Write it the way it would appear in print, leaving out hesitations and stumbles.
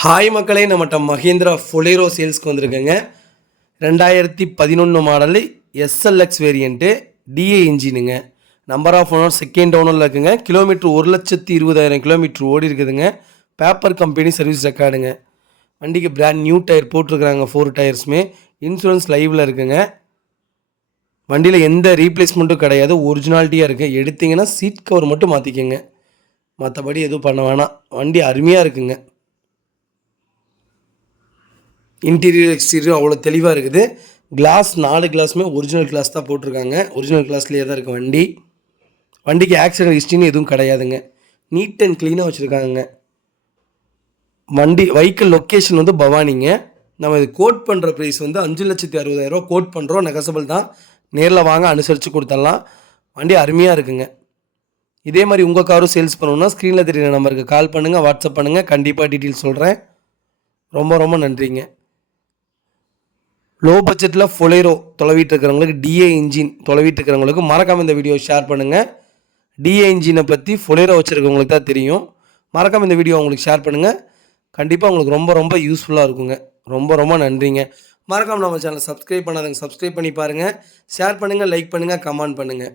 Hi மக்களே, நம்மகிட்ட மஹிந்திரா ஃபொலேரோ சேல்ஸ்க்கு வந்திருக்குங்க. 2011 மாடலு எஸ்எல்எக்ஸ் வேரியண்ட்டு டிஏ இன்ஜினுங்க. நம்பர் ஆஃப் ஓனர் செகண்ட் ஓனரில் இருக்குங்க. கிலோமீட்டர் 1,20,000 கிலோமீட்டர் ஓடி இருக்குதுங்க. பேப்பர் கம்பெனி சர்வீஸ் ரெக்கார்டுங்க. வண்டிக்கு பிராண்ட் நியூ டயர் போட்டிருக்கிறாங்க. 4 டயர்ஸுமே இன்சூரன்ஸ் லைவில் இருக்குங்க. வண்டியில் எந்த ரீப்ளேஸ்மெண்ட்டும் கிடையாது, ஒரிஜினாலிட்டியாக இருக்குது. எடுத்திங்கன்னா சீட் கவர் மட்டும் மாற்றிக்கோங்க, மற்றபடி எதுவும் பண்ண வேணாம். வண்டி அருமையாக இருக்குங்க. இன்டீரியர் எக்ஸ்டீரியர் அவ்வளோ தெளிவாக இருக்குது. கிளாஸ் 4 கிளாஸுமே ஒரிஜினல் கிளாஸ் தான் போட்டிருக்காங்க. ஒரிஜினல் கிளாஸ்லேயே தான் இருக்குது வண்டி. வண்டிக்கு ஆக்சிடென்ட் ஹிஸ்ட்ரின்னு எதுவும் கிடையாதுங்க. நீட் அண்ட் க்ளீனாக வச்சுருக்காங்க. வண்டி வெஹிக்கிள் லொக்கேஷன் வந்து பவானிங்க. நம்ம இது கோட் பண்ணுற ப்ரைஸ் வந்து 5,60,000 கோட் பண்ணுறோம். நெகசபிள் தான். நேரில் வாங்க, அனுசரித்து கொடுத்துடலாம். வண்டி அருமையாக இருக்குங்க. இதே மாதிரி உங்கள் காரும் சேல்ஸ் பண்ணணுன்னா ஸ்க்ரீனில் தெரியுற நம்பருக்கு கால் பண்ணுங்கள், வாட்ஸ்அப் பண்ணுங்கள். கண்டிப்பாக டீட்டெயில்ஸ் சொல்கிறேன். ரொம்ப ரொம்ப நன்றிங்க. லோ பட்ஜெட்டில் ஃபொலேரோ தொலைவிட்டு இருக்கிறவங்களுக்கு, டிஏ இன்ஜின் தொலைவிட்டு இருக்கிறவங்களுக்கு மறக்காமல் இந்த வீடியோ ஷேர் பண்ணுங்கள். டிஏ இன்ஜினை பற்றி ஃபொலேரோ வச்சுருக்கவங்களுக்கு தான் தெரியும். மறக்காமல் இந்த வீடியோ உங்களுக்கு ஷேர் பண்ணுங்கள். கண்டிப்பாக உங்களுக்கு ரொம்ப ரொம்ப யூஸ்ஃபுல்லாக இருக்குங்க. ரொம்ப ரொம்ப நன்றிங்க. மறக்காமல் நம்ம சேனலை சப்ஸ்கிரைப் பண்ணாதவங்க சப்ஸ்கிரைப் பண்ணி பாருங்கள். ஷேர் பண்ணுங்கள், லைக் பண்ணுங்கள், கமெண்ட் பண்ணுங்கள்.